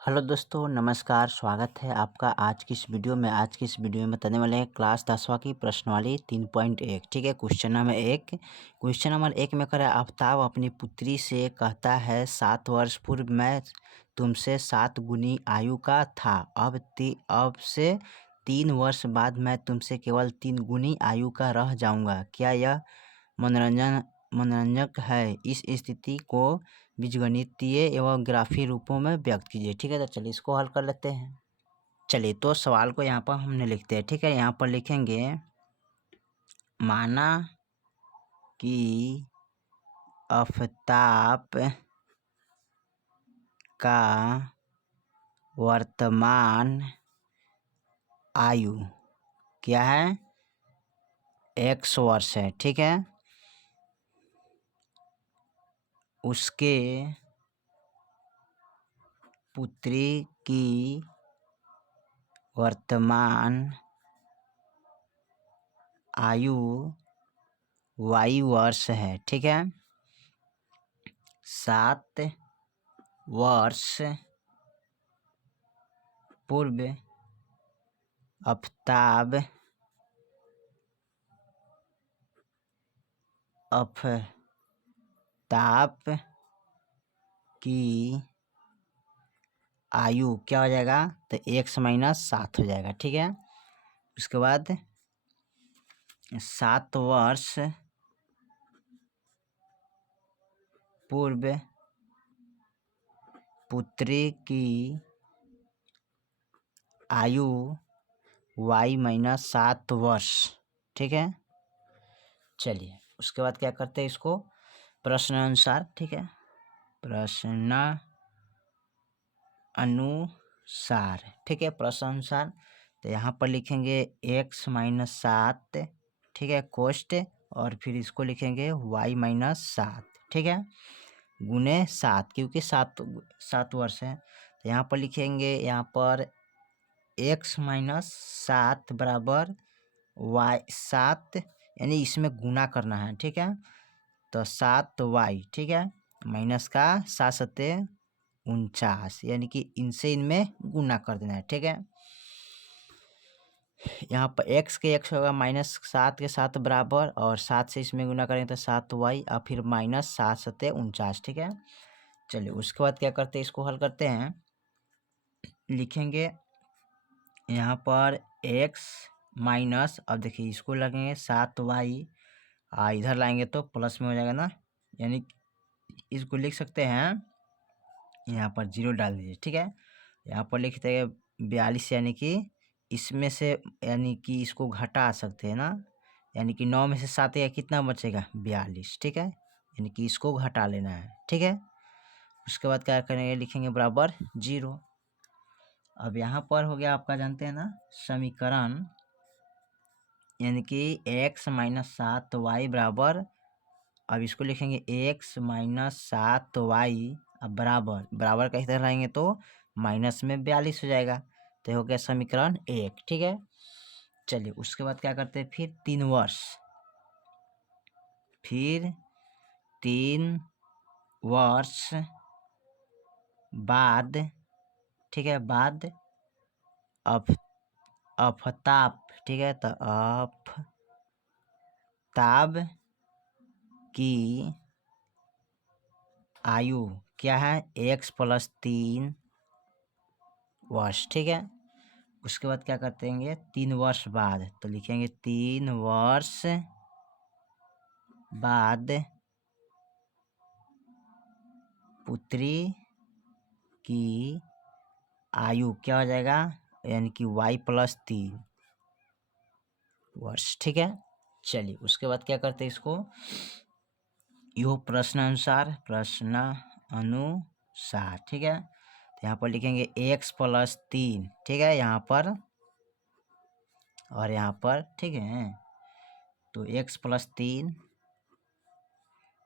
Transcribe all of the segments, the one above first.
Hello दोस्तों, नमस्कार। स्वागत है आपका आज की इस वीडियो में। आज की इस वीडियो में बताने वाले हैं क्लास 10वां की प्रश्नावली 3.1। ठीक है, क्वेश्चन नंबर एक में कह रहा है, आफ्ताब अपनी पुत्री से कहता है 7 वर्ष पूर्व मैं तुमसे 7 गुनी आयु का था। अब से 3 वर्ष बाद मैं तुमसे केवल 3 गुनी आयु का रह जाऊंगा। क्या यह मनोरंजक है? इस स्थिति को बीजगणितीय एवं ग्राफी रूपों में व्यक्त कीजिए। ठीक है, तो चलिए इसको हल कर लेते हैं। चलिए तो सवाल को यहाँ पर हमने लिखते हैं। ठीक है, यहाँ पर लिखेंगे माना कि आफताब का वर्तमान आयु क्या है? x वर्ष है। ठीक है, उसके पुत्री की वर्तमान आयु y वर्ष है। ठीक है, 7 वर्ष पूर्व आफताब की आयु क्या हो जाएगा? तो x - 7 हो जाएगा। ठीक है, उसके बाद 7 वर्ष पूर्व पुत्री की आयु y - 7 वर्ष। ठीक है, चलिए उसके बाद क्या करते हैं, इसको प्रश्न अनुसार। ठीक है, प्रश्न अनुसार। ठीक है, प्रश्न अनुसार तो यहाँ पर लिखेंगे x - 7। ठीक है, कोष्ट, और फिर इसको लिखेंगे y - 7। ठीक है, गुने 7, क्योंकि 7 वर्ष है। तो यहाँ पर लिखेंगे, यहाँ पर x - 7 बराबर y 7, यानी इसमें गुना करना है। ठीक है, तो 7y। ठीक है, माइनस का 7 सत्ते 49, यानी कि इनसे इनमें गुना कर देना है। ठीक है, यहाँ पर x के x होगा -7 के 7 बराबर, और 7 से इसमें गुना करेंगे तो 7y, और फिर -7 सत्ते 49। ठीक है, चलिए उसके बाद क्या करते हैं, इसको हल करते हैं। लिखेंगे यहाँ पर x माइनस, अब देखिए इसको लगेंगे 7y, इधर लाएंगे तो प्लस में हो जाएगा ना, यानी इसको लिख सकते हैं, यहाँ पर 0 डाल दीजिए। ठीक है, यहाँ पर लिखते हैं 42, यानी कि इसमें से, यानी कि इसको घटा सकते हैं ना, यानी कि 9 में से 7 या कितना बचेगा? 42। ठीक है, यानी कि इसको घटा लेना है। ठीक है, उसके बाद क्या करेंगे, लिखेंगे बराबर 0। अब यहाँ पर हो गया आपका, जानते हैं ना, समीकरण, यानी कि x - 7y बराबर, अब इसको लिखेंगे x - 7y, अब बराबर का इधर लाएंगे तो माइनस में 42 हो जाएगा। तो हो गया समीकरण 1। ठीक है, चलिए उसके बाद क्या करते हैं, फिर 3 वर्ष बाद। ठीक है, बाद आफताब। ठीक है, तो आफताब की आयु क्या है? x + 3 वर्ष। ठीक है, उसके बाद क्या करते हैं, 3 वर्ष बाद, तो लिखेंगे 3 वर्ष बाद पुत्री की आयु क्या हो जाएगा? यानी कि y + 3 वर्ष। ठीक है, चलिए उसके बाद क्या करते हैं, इसको यो प्रश्न अनुसार। ठीक है, तो यहाँ पर लिखेंगे x + 3। ठीक है, यहाँ पर और यहाँ पर। ठीक है, तो x + 3,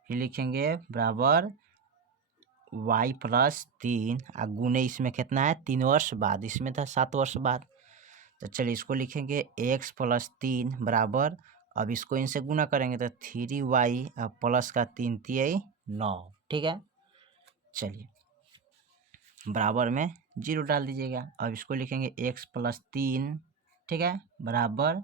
फिर लिखेंगे बराबर y + 3, गुने इसमें कितना है? 3 वर्ष बाद, इसमें था 7 वर्ष बाद। तो चलिए इसको लिखेंगे x + 3 बराबर, अब इसको इनसे गुना करेंगे तो 3y, अब प्लस का 3 × 9। ठीक है, चलिए बराबर में 0 डाल दीजिएगा। अब इसको लिखेंगे x प्लस 3, ठीक है, बराबर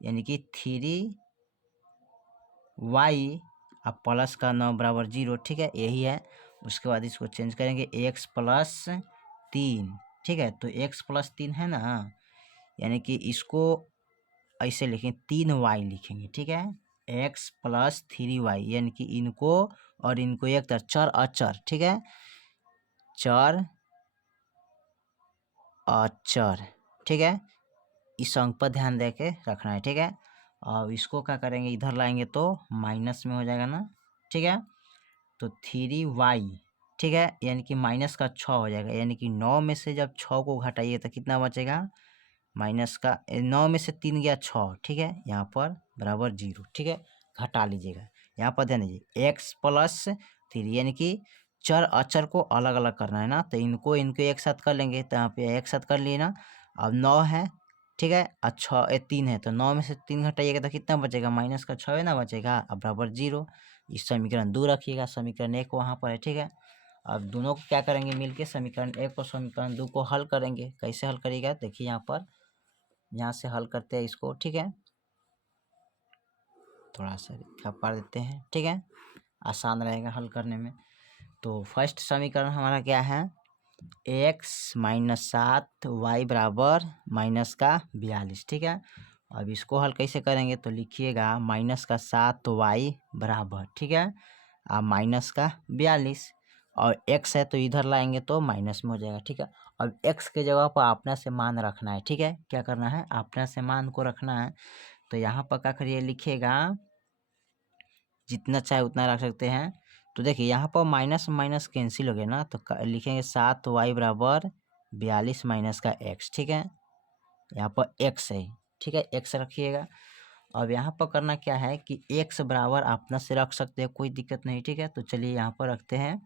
यानी कि 3y अब प्लस का 9 बराबर 0, ठीक है, यही है। उसके बाद इसको चेंज करेंगे x प्लस 3, ठीक है, तो x प्लस 3 है ना, यानी कि इसको ऐसे लिखें 3y लिखेंगे, ठीक है, x प्लस 3y, यानी कि इनको और इनको एक तरह चर अचर, ठीक है, चर अचर, ठीक है, इस अंक पर ध्यान दे के रखना है, ठीक है। और इसको क्या करेंगे, इधर लाएंगे तो माइनस में हो जाएगा ना, ठीक है, तो 3y, ठीक है, यानी कि माइनस का 6 हो जाएगा, यानी कि 9 में से जब 6 को घटाइए तो कितना बचेगा, माइनस का 9 में से 3 गया 6, ठीक है, यहाँ पर बराबर 0, ठीक है, घटा लीजिएगा। यहाँ पर ध्यान दीजिए x प्लस 3, यानी कि चर अचर को अलग अलग करना है ना, तो इनको एक साथ कर लेंगे, तो यहाँ पे एक साथ कर लिए ना। अब 9 है, ठीक है, और 3 है, तो 9 में से 3 घटाइएगा तो कितना बचेगा, माइनस का 6 ना बचेगा, अब बराबर 0। इस समीकरण 2 रखिएगा, समीकरण 1 वहाँ पर है, ठीक है। अब दोनों को क्या करेंगे, मिलके समीकरण 1 और समीकरण 2 को हल करेंगे। कैसे हल करिएगा, देखिए यहाँ पर, यहाँ से हल करते हैं इसको, ठीक है, थोड़ा सा पार देते हैं, ठीक है, आसान रहेगा हल करने में। तो फर्स्ट समीकरण हमारा क्या है, x माइनस 7 y बराबर माइनस का 42, ठीक है। अब इसको हल कैसे करेंगे, तो लिखिएगा माइनस का 7y बराबर, ठीक है, माइनस का 42, और x है तो इधर लाएंगे तो माइनस में हो जाएगा, ठीक है। अब x के जगह पर अपना से मान रखना है, ठीक है, क्या करना है, अपना से मान को रखना है। तो यहाँ पर क्या करिए, लिखिएगा जितना चाहे उतना रख सकते हैं। तो देखिए यहाँ पर माइनस माइनस कैंसिल हो गया ना, तो लिखेंगे 7y बराबर 42 माइनस का x, ठीक है, यहाँ पर x है, ठीक है, x रखिएगा। अब यहाँ पर करना क्या है कि x बराबर अपना से रख सकते हैं, कोई दिक्कत नहीं, ठीक है। तो चलिए यहाँ पर रखते हैं,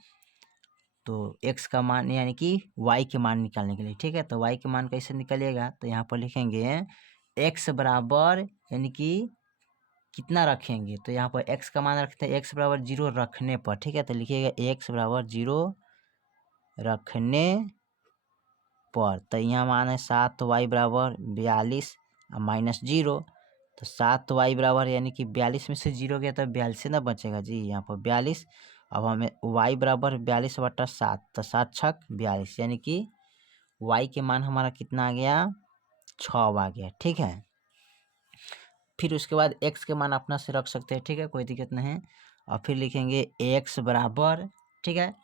तो x का मान यानी कि y के मान निकालने के लिए, ठीक है, तो y के मान कैसे निकलिएगा, तो यहाँ पर लिखेंगे x बराबर यानी कि कितना रखेंगे, तो यहाँ पर x का मान रखते हैं, x बराबर 0 रखने पर, ठीक है, तो लिखिएगा x बराबर 0 रखने पर। तो यहाँ मान है 7y बराबर 42 माइनस 0, तो 7y बराबर यानी कि 42 में से 0 गया तो 42 ना बचेगा जी, यहाँ पर 42। अब हमें y बराबर 42/7, तो 7 छक 42, यानी कि y के मान हमारा कितना आ गया, 6 आ गया, ठीक है। फिर उसके बाद x के मान अपना से रख सकते हैं, ठीक है, कोई दिक्कत नहीं। और फिर लिखेंगे x बराबर, ठीक है,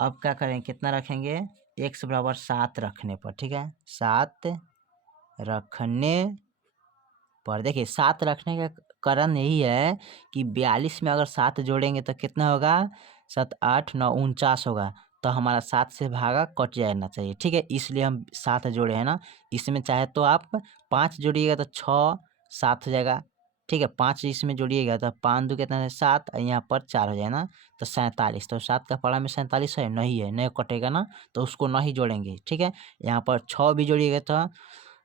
अब क्या करेंगे, कितना रखेंगे, x बराबर 7 रखने पर, ठीक है, 7 रखने पर। देखिए 7 रखने का कारण यही है कि 42 में अगर 7 जोड़ेंगे तो कितना होगा, 7 8 9 49 होगा, तो हमारा 7 से भागा कट जाना चाहिए, ठीक है, इसलिए हम 7 जोड़े हैं ना। इसमें चाहे तो आप 5 जोड़िएगा तो 6 7 हो जाएगा, ठीक है, 5 इसमें जोड़िएगा तो 5 2 कितना है 7, यहाँ पर 4 हो जाए ना, तो 47। तो 7 का पढ़ा में 47 है, नहीं है, नहीं कटेगा ना, तो उसको नहीं जोड़ेंगे, ठीक है। यहाँ पर 6 भी जोड़िएगा तो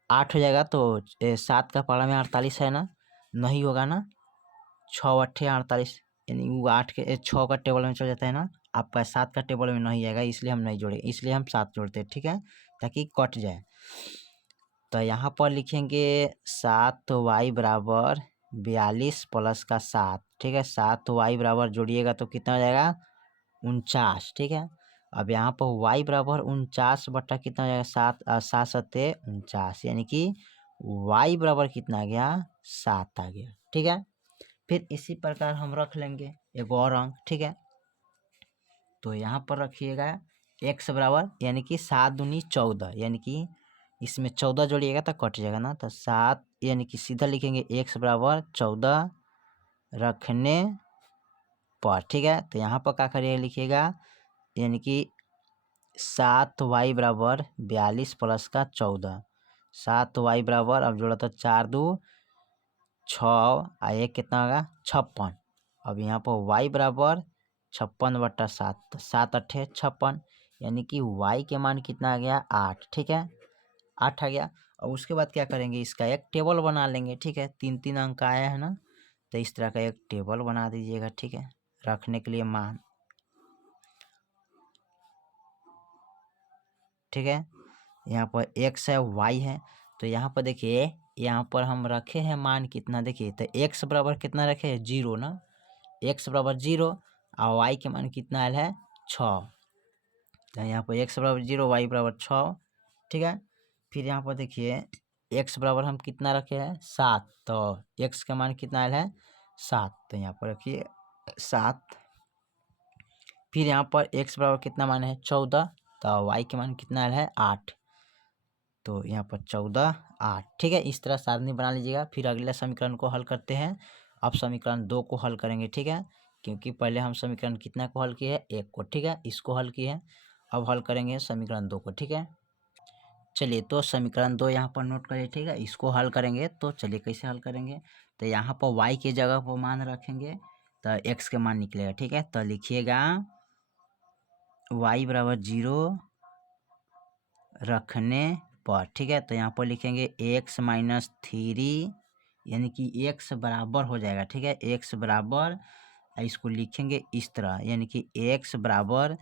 8 हो जाएगा, तो 7 का पढ़ा में 48 है ना, नहीं होगा ना, 6 8 48, यानी वो 8 के 6 का टेबल में चल जाता है ना, आपका 7 का टेबल में नहीं आएगा, इसलिए हम नहीं जोड़े, इसलिए हम 7 जोड़ते हैं, ठीक है, ताकि कट जाए। तो यहाँ पर लिखेंगे 7y बराबर 42 प्लस का 7, ठीक है, 7y बराबर जोड़िएगा तो कितना हो जाएगा, 49, ठीक है। अब यहाँ पर y बराबर 49 बटा कितना हो जाएगा, 7 7 49, यानी कि y बराबर कितना आ गया, 7 आ गया, ठीक है। फिर इसी प्रकार हम रख लेंगे एक और अंक, ठीक है, तो यहाँ पर रखिएगा x बराबर यानी कि 7 दूनी 14, यानी कि इसमें 14 जोड़िएगा तो कट जाएगा ना, तो 7 यानी कि सीधा लिखेंगे x बराबर 14 रखने पर, ठीक है। तो यहाँ पर क्या करिएगा, लिखिएगा यानी कि 7y बराबर 42 प्लस का 14, 7y बराबर, अब जोड़ा तो 4 2 6 और 1 कितना होगा 56। अब यहाँ पर y बराबर 56/7, 7 8 56, यानी कि y के मान कितना आ गया 8, ठीक है, 8 आ गया। और उसके बाद क्या करेंगे, इसका एक टेबल बना लेंगे, ठीक है, 3 अंक आया है ना, तो इस तरह का एक टेबल बना दीजिएगा, ठीक है, रखने के लिए मान। ठीक है। यहाँ पर x है, y है, तो यहाँ पर देखिए यहाँ पर हम रखे हैं मान कितना, देखिए तो x बराबर कितना रखे हैं 0 ना, x बराबर 0 और y के मान कितना आयल है 6। तो यहाँ पर x बराबर 0, y बराबर 6, ठीक है। फिर यहाँ पर देखिए x बराबर हम कितना रखे हैं 7, तो x का मान कितना आयल है 7, तो यहाँ पर रखिए 7। फिर यहाँ पर x बराबर कितना मान है 14, तो y के मान कितना आयल है 8, तो यहाँ पर 14, 8, ठीक है। इस तरह सारणी बना लीजिएगा। फिर अगले समीकरण को हल करते हैं। अब समीकरण 2 को हल करेंगे, ठीक है, क्योंकि पहले हम समीकरण कितना को हल किए हैं 1 को, ठीक है, इसको हल किए हैं। अब हल करेंगे समीकरण 2 को, ठीक है। चलिए तो समीकरण 2 यहाँ पर नोट करिए, ठीक है, इसको हल करेंगे। तो चलिए कैसे हल करेंगे, तो यहाँ पर y की जगह पर मान रखेंगे तो x के मान निकलेगा, ठीक है। तो लिखिएगा y बराबर 0 रखने पर, ठीक है, तो यहाँ पर लिखेंगे x माइनस 3, यानी कि x बराबर हो जाएगा, ठीक है, x बराबर, इसको लिखेंगे इस तरह, यानी कि x बराबर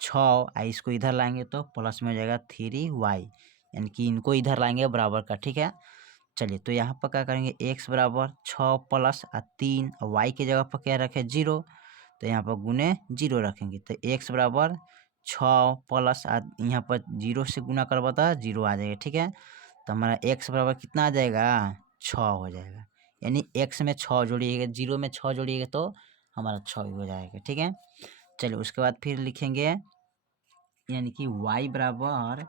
6, इसको इधर लाएंगे तो प्लस में हो जाएगा 3y, यानी कि इनको इधर लाएंगे बराबर का, ठीक है। चलिए तो यहाँ पर क्या करेंगे x बराबर 6 प्लस 3, और y की जगह पर क्या रखे 0, तो यहाँ पर गुने 0 रखेंगे, तो x बराबर 6 प्लस यहाँ पर 0 से गुना करवा तो 0 आ जाएगा, ठीक है। तो हमारा x बराबर कितना आ जाएगा 6 हो जाएगा, यानी x में 6 जोड़िएगा, 0 में 6 जोड़िएगा तो हमारा 6 हो जाएगा, ठीक है। चलिए उसके बाद फिर लिखेंगे, यानी कि y बराबर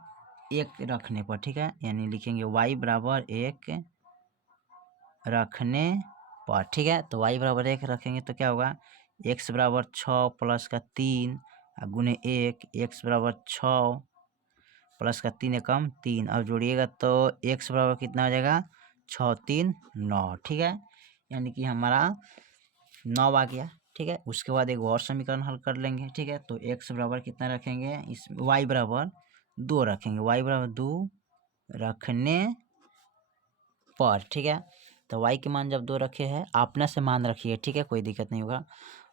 1 रखने पर, ठीक है, यानी लिखेंगे y बराबर 1 रखने पर, ठीक है। तो y बराबर 1 रखेंगे तो क्या होगा, x बराबर 6 प्लस का 3 गुने 1, x बराबर 6 प्लस का 3 एकम 3, अब जोड़िएगा तो x बराबर कितना हो जाएगा 6 3 9, ठीक है, यानी कि हमारा 9 आ गया, ठीक है। उसके बाद एक और समीकरण हल कर लेंगे, ठीक है। तो x बराबर कितना रखेंगे, इस y बराबर 2 रखेंगे, y बराबर 2 रखने पर, ठीक है। तो y के मान जब 2 रखे हैं, अपना से मान रखिए, ठीक है, कोई दिक्कत नहीं होगा।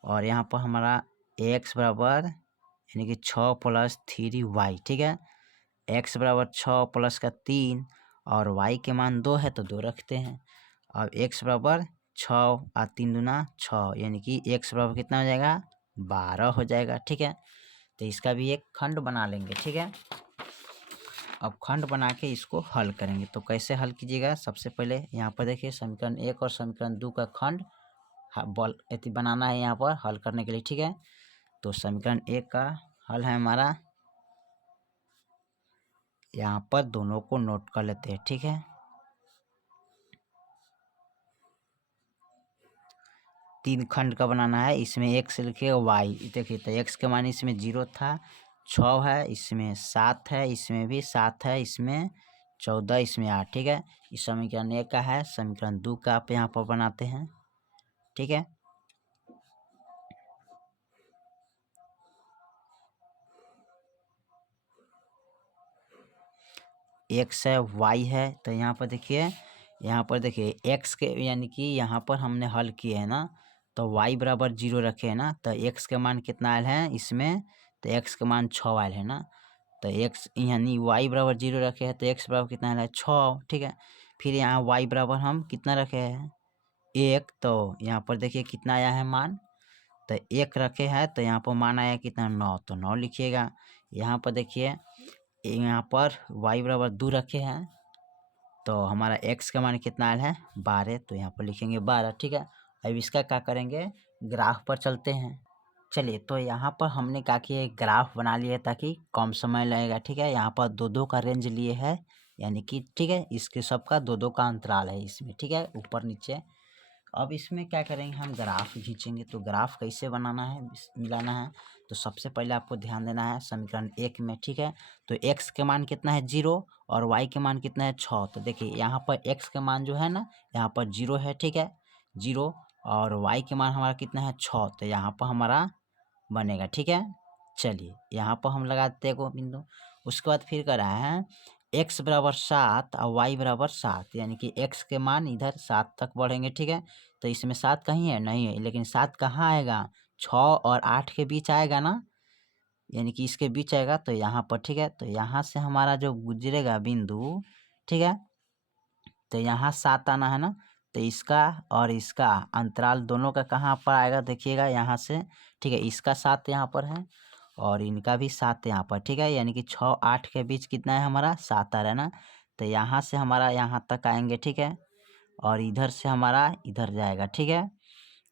और यहाँ पर हमारा x बराबर यानी कि 6 प्लस 3y, ठीक है, x बराबर 6 प्लस का 3 और y के मान 2 है तो 2 रखते हैं। अब x बराबर 6 और 3 दूना 6, यानी कि x बराबर कितना हो जाएगा 12 हो जाएगा, ठीक है। तो इसका भी एक खंड बना लेंगे, ठीक है। अब खंड बना के इसको हल करेंगे। तो कैसे हल कीजिएगा, सबसे पहले यहाँ पर देखिए समीकरण 1 और समीकरण 2 का खंड बल बनाना है यहाँ पर हल करने के लिए, ठीक है। तो समीकरण 1 का हल है हमारा, यहाँ पर दोनों को नोट कर लेते हैं, ठीक है। 3 खंड का बनाना है, इसमें x लिखे y, देखिए तो x के मान इसमें 0 था, 6 है, इसमें 7 है, इसमें भी 7 है, इसमें 14, इसमें 8, ठीक है। इस समीकरण 1 का है। समीकरण 2 का आप यहाँ पर बनाते हैं, ठीक है। x है, y है, तो यहाँ पर देखिए x के यानी कि यहाँ पर हमने हल किए है ना, तो y बराबर 0 रखे है ना, तो x के मान कितना आयल है इसमें, तो x के मान 6 आयल है ना, तो x यानी y बराबर 0 रखे हैं तो x बराबर कितना आयल है 6, ठीक है। फिर यहाँ y बराबर हम कितना रखे हैं 1, तो यहाँ पर देखिए कितना आया है मान, तो 1 रखे हैं तो यहाँ पर मान आया कितना 9, तो 9 लिखिएगा। यहाँ पर देखिए यहाँ पर y बराबर 2 रखे हैं तो हमारा x का मान कितना आया है 12, तो यहाँ पर लिखेंगे 12, ठीक है। अब इसका क्या करेंगे, ग्राफ पर चलते हैं। चलिए तो यहाँ पर हमने क्या किया, एक ग्राफ बना लिया ताकि कम समय लगेगा, ठीक है। यहाँ पर 2 2 का रेंज लिए है, यानी कि ठीक है, इसके सबका 2 2 का अंतराल है इसमें, ठीक है, ऊपर नीचे। अब इसमें क्या करेंगे, हम ग्राफ खींचेंगे। तो ग्राफ कैसे बनाना है, मिलाना है, तो सबसे पहले आपको ध्यान देना है समीकरण 1 में, ठीक है। तो x के मान कितना है 0 और y के मान कितना है 6, तो देखिए यहाँ पर x के मान जो है ना यहाँ पर 0 है, ठीक है, 0, और y के मान हमारा कितना है 6, तो यहाँ पर हमारा बनेगा, ठीक है। चलिए यहाँ पर हम लगा देते हैं बिंदु। उसके बाद फिर कर रहे हैं x बराबर 7 और y बराबर 7, यानी कि x के मान इधर 7 तक बढ़ेंगे, ठीक है। तो इसमें 7 कहीं है नहीं है, लेकिन 7 कहाँ आएगा 6 और 8 के बीच आएगा ना, यानी कि इसके बीच आएगा तो यहाँ पर, ठीक है। तो यहाँ से हमारा जो गुजरेगा बिंदु, ठीक है, तो यहाँ 7 आना है ना, तो इसका और इसका अंतराल दोनों का कहाँ पर आएगा देखिएगा यहाँ से, ठीक है। इसका 7 यहाँ पर है और इनका भी 7 यहाँ पर, ठीक है। यानी कि 6 8 के बीच कितना है हमारा 7 आ रहा है ना, तो यहाँ से हमारा यहाँ तक आएंगे, ठीक है। और इधर से हमारा इधर जाएगा, ठीक है।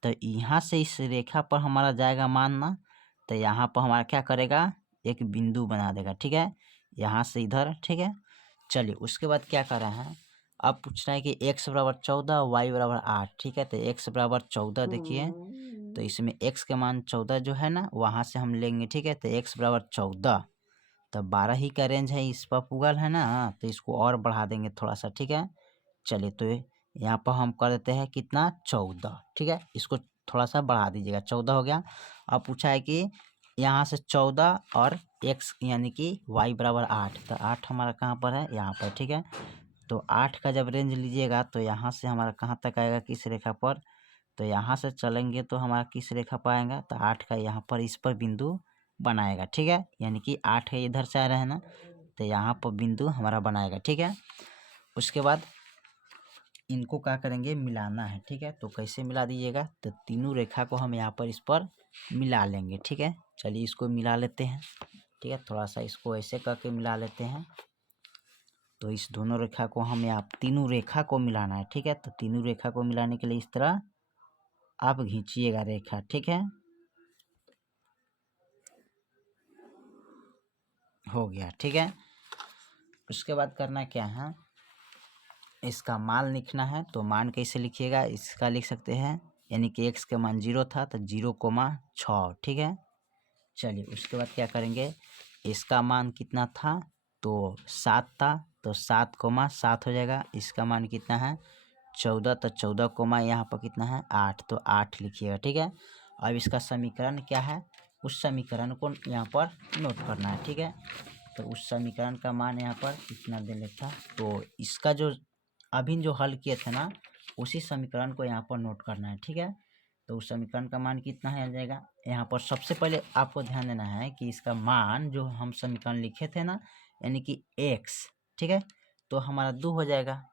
तो यहाँ से इस रेखा पर हमारा जाएगा मानना, तो यहाँ पर हमारा क्या करेगा, एक बिंदु बना देगा, ठीक है, यहाँ से इधर, ठीक है। चलिए उसके बाद क्या कर रहे हैं, अब पूछ रहा है कि x बराबर 14 y बराबर 8, ठीक है। तो x बराबर 14 देखिए, तो इसमें x के मान 14 जो है ना वहाँ से हम लेंगे, ठीक है। तो x बराबर 14, तो 12 ही का रेंज है, इस पर पुगल है ना, तो इसको और बढ़ा देंगे थोड़ा सा, ठीक है। चलिए तो यहाँ पर हम कर देते हैं कितना 14, ठीक है। इसको थोड़ा सा बढ़ा दीजिएगा, 14 हो गया। अब पूछा है कि यहाँ से 14 और x यानी कि y बराबर 8, तो 8 हमारा कहाँ पर है, यहाँ पर, ठीक है। तो 8 का जब रेंज लीजिएगा तो यहाँ से हमारा कहाँ तक आएगा, किस रेखा पर, तो यहाँ से चलेंगे तो हमारा किस रेखा पर आएगा, तो 8 का यहाँ पर इस पर बिंदु बनाएगा, ठीक है। यानी कि 8 है इधर से आ रहा है ना, तो यहाँ पर बिंदु हमारा बनाएगा, ठीक है। उसके बाद इनको क्या करेंगे, मिलाना है, ठीक है। तो कैसे मिला दीजिएगा, तो तीनों रेखा को हम यहाँ पर इस पर मिला लेंगे, ठीक है। चलिए इसको मिला लेते हैं, ठीक है। थोड़ा सा इसको ऐसे करके मिला लेते हैं। तो इस दोनों रेखा को हम यहाँ तीनों रेखा को मिलाना है, ठीक है। तो तीनों रेखा को मिलाने के लिए इस तरह आप खींचिएगा रेखा, ठीक है। हो गया, ठीक है। उसके बाद करना क्या है, इसका मान लिखना है। तो मान कैसे लिखिएगा, इसका लिख सकते हैं, यानी कि x के मान 0 था तो 0,6, ठीक है। चलिए उसके बाद क्या करेंगे, इसका मान कितना था, तो 7 था, तो 7,7 हो जाएगा। इसका मान कितना है 14, तो 14 कोमा यहाँ पर कितना है 8, तो 8 लिखिएगा, ठीक है। अब इसका समीकरण क्या है, उस समीकरण को यहाँ पर नोट करना है, ठीक है। तो उस समीकरण का मान यहाँ पर कितना दे लेता, तो इसका जो अभी जो हल किए थे ना उसी समीकरण को यहाँ पर नोट करना है, ठीक है। तो उस समीकरण का मान कितना है आ जाएगा, यहाँ पर सबसे पहले आपको ध्यान देना है कि इसका मान जो हम समीकरण लिखे थे ना, यानी कि x, ठीक है, तो हमारा 2 हो जाएगा।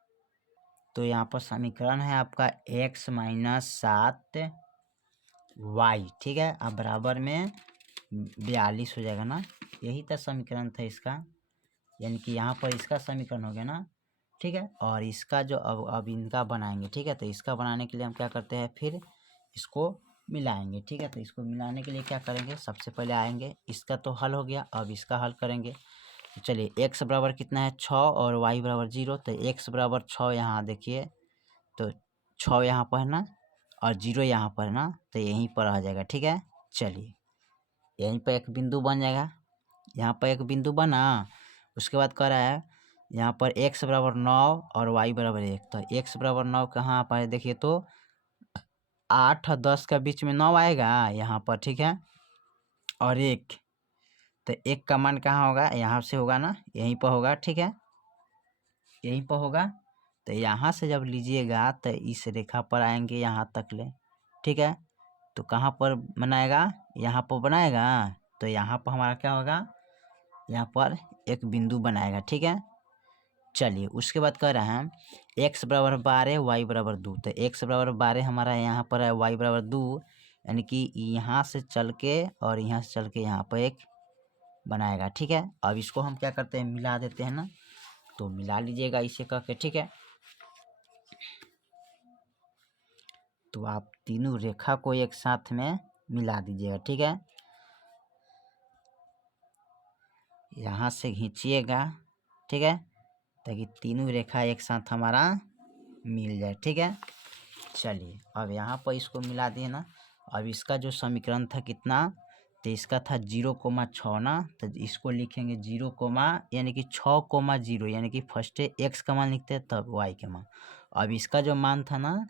तो यहाँ पर समीकरण है आपका x माइनस 7y, ठीक है, अब बराबर में 42 हो जाएगा ना, यही तो समीकरण था इसका, यानी कि यहाँ पर इसका समीकरण हो गया ना, ठीक है। और इसका जो अब इनका बनाएंगे, ठीक है। तो इसका बनाने के लिए हम क्या करते हैं, फिर इसको मिलाएंगे, ठीक है। तो इसको मिलाने के लिए क्या करेंगे, सबसे पहले आएंगे, इसका तो हल हो गया, अब इसका हल करेंगे। तो चलिए x बराबर कितना है 6 और y बराबर 0, तो x बराबर 6 यहाँ देखिए, तो 6 यहाँ पर है ना और 0 यहाँ पर है ना, तो यहीं पर आ जाएगा, ठीक है। चलिए यहीं पर एक बिंदु बन जाएगा, यहाँ पर एक बिंदु बना। उसके बाद कह रहा है यहाँ पर x बराबर 9 और y बराबर 1, तो x बराबर 9 कहाँ पर है देखिए, तो 8 और 10 के बीच में 9 आएगा यहाँ पर, ठीक है। और 1, तो 1 का मान कहाँ होगा, यहाँ से होगा ना, यहीं पर होगा, ठीक है, यहीं पर होगा। तो यहाँ से जब लीजिएगा तो इस रेखा पर आएंगे यहाँ तक ले, ठीक है। तो कहाँ पर बनाएगा, यहाँ पर बनाएगा, तो यहाँ पर हमारा क्या होगा, यहाँ पर एक बिंदु बनाएगा, ठीक है। चलिए उसके बाद कह रहे हैं x बराबर 12 y बराबर 2, तो x बराबर 12 हमारा यहाँ पर है, y बराबर 2, यानी कि यहाँ से चल के और यहाँ से चल के यहाँ पर एक बनाएगा, ठीक है। अब इसको हम क्या करते हैं, मिला देते हैं ना, तो मिला लीजिएगा इसे करके, ठीक है। तो आप तीनों रेखा को एक साथ में मिला दीजिएगा, ठीक है। यहाँ से खींचिएगा, ठीक है, ताकि तीनों रेखा एक साथ हमारा मिल जाए, ठीक है। चलिए अब यहाँ पर इसको मिला दिए ना, अब इसका जो समीकरण था कितना, तो इसका था 0,6 ना, तो इसको लिखेंगे 0, यानी कि 6,0, यानी कि फर्स्ट x का मान लिखते हैं तब y का मान। अब इसका जो मान था ना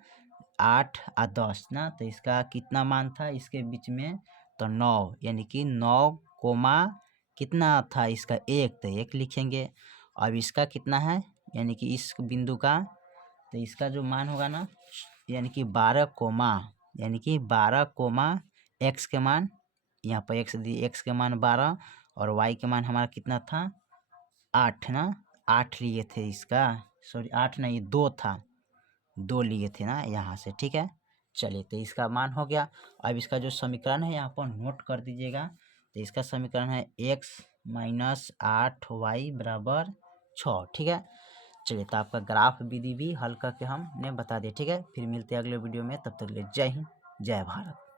8 और 10 ना, तो इसका कितना मान था इसके बीच में, तो 9, यानी कि 9, कितना था इसका 1, तो 1 लिखेंगे। अब इसका कितना है, यानी कि इस बिंदु का, तो इसका जो मान होगा ना, यानी कि 12, यानी कि 12, x के मान यहाँ पर एक्स के मान 12 और वाई के मान हमारा कितना था 8 ना, 8 लिए थे इसका, सॉरी 8 नहीं 2 था, 2 लिए थे ना यहाँ से, ठीक है। चलिए तो इसका मान हो गया। अब इसका जो समीकरण है यहाँ पर नोट कर दीजिएगा। तो इसका समीकरण है x माइनस 8y बराबर 6, ठीक है। चलिए तो आपका ग्राफ विधि भी हल करके हमने बता दिया, ठीक है। फिर मिलते हैं अगले वीडियो में, तब तक के लिए जय हिंद जय भारत।